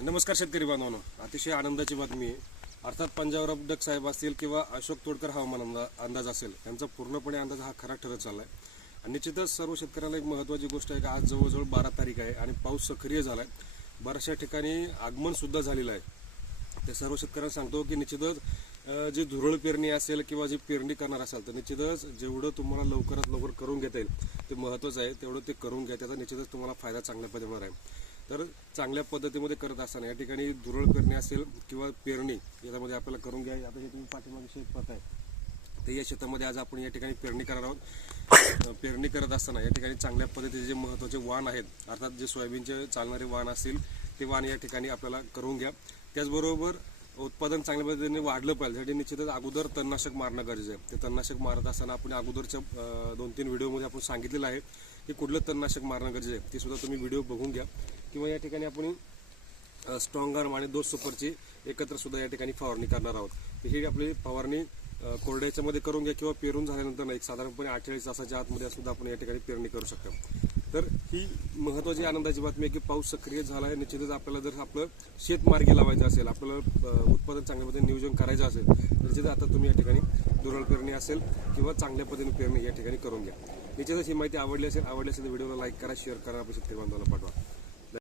नमस्कार शेतकरी बांधवांनो. अतिशय आनंदाची बातमी आहे. अर्थात पंजाब रबडक साहेब असतील किंवा अशोक तोडकर हवामान अंदा- अंदाज असेल यांचा पूर्णपणे अंदाज हा खरा ठरत चाललाय. आणि निश्चितच सर्व शेतकऱ्यांना एक महत्त्वाची गोष्ट आहे की आज जवळजवळ बारा तारीख आहे आणि पाऊस सक्रिय झालाय. बऱ्याचशा ठिकाणी आगमन सुद्धा झालेलं आहे. ते सर्व शेतकऱ्यांना सांगतो की निश्चितच जी धुरळ पेरणी असेल किंवा जी पेरणी करणार असाल तर निश्चितच जेवढं तुम्हाला लवकरात लवकर करून घेता येईल ते महत्त्वाचं आहे. तेवढं ते करून घ्या त्याचा निश्चितच तुम्हाला फायदा चांगल्या पद्धतीने होणार आहे. तर चांगल्या पद्धतीमध्ये करत असताना या ठिकाणी धुरळ पेरणी असेल किंवा पेरणी याच्यामध्ये आपल्याला करून घ्या. आता हे तुम्ही पाठीमागे शेत आहे तर या शेतामध्ये आज आपण या ठिकाणी पेरणी करणार आहोत. पेरणी करत असताना या ठिकाणी चांगल्या पद्धतीचे जे महत्त्वाचे वाण आहेत अर्थात जे सोयाबीनचे चालणारे वाण असतील ते वाण या ठिकाणी आपल्याला करून घ्या. त्याचबरोबर उत्पादन चांगल्या पद्धतीने वाढलं पाहिजे. त्यासाठी निश्चितच अगोदर तणनाशक मारणं गरजेचं आहे. ते तणनाशक मारत असताना आपण अगोदरच्या दोन तीन व्हिडिओमध्ये आपण सांगितलेलं आहे की कुठलं तणनाशक मारणं गरजेचं आहे ते सुद्धा तुम्ही व्हिडिओ बघून घ्या. किंवा या ठिकाणी आपण स्ट्रॉंग आर्म आणि दोष सुपरची एकत्र सुद्धा या ठिकाणी फवारणी करणार आहोत. ही आपली फवारणी अ, कोरड्या याच्यामध्ये करून घ्या किंवा पेरून झाल्यानंतर एक साधारणपणे अठ्ठेचाळीस तासाच्या आतमध्ये सुद्धा आपण या ठिकाणी पेरणी करू शकतो. तर ही महत्वाची आनंदाची बातमी आहे की पाऊस सक्रिय झाला आहे. निश्चितच आपल्याला जर आपलं शेत मार्गी लावायचं असेल आपल्याला उत्पादन चांगल्या पद्धतीने नियोजन करायचं असेल निश्चितच आता तुम्ही या ठिकाणी दुरळ पेरणी असेल किंवा चांगल्या पद्धतीने पेरणी या ठिकाणी करून घ्या. निश्चितच ही माहिती आवडली असेल आवडली असेल तर व्हिडिओला लाईक करा शेअर करा आपल्या शेतकरी बांधवाला पाठवा.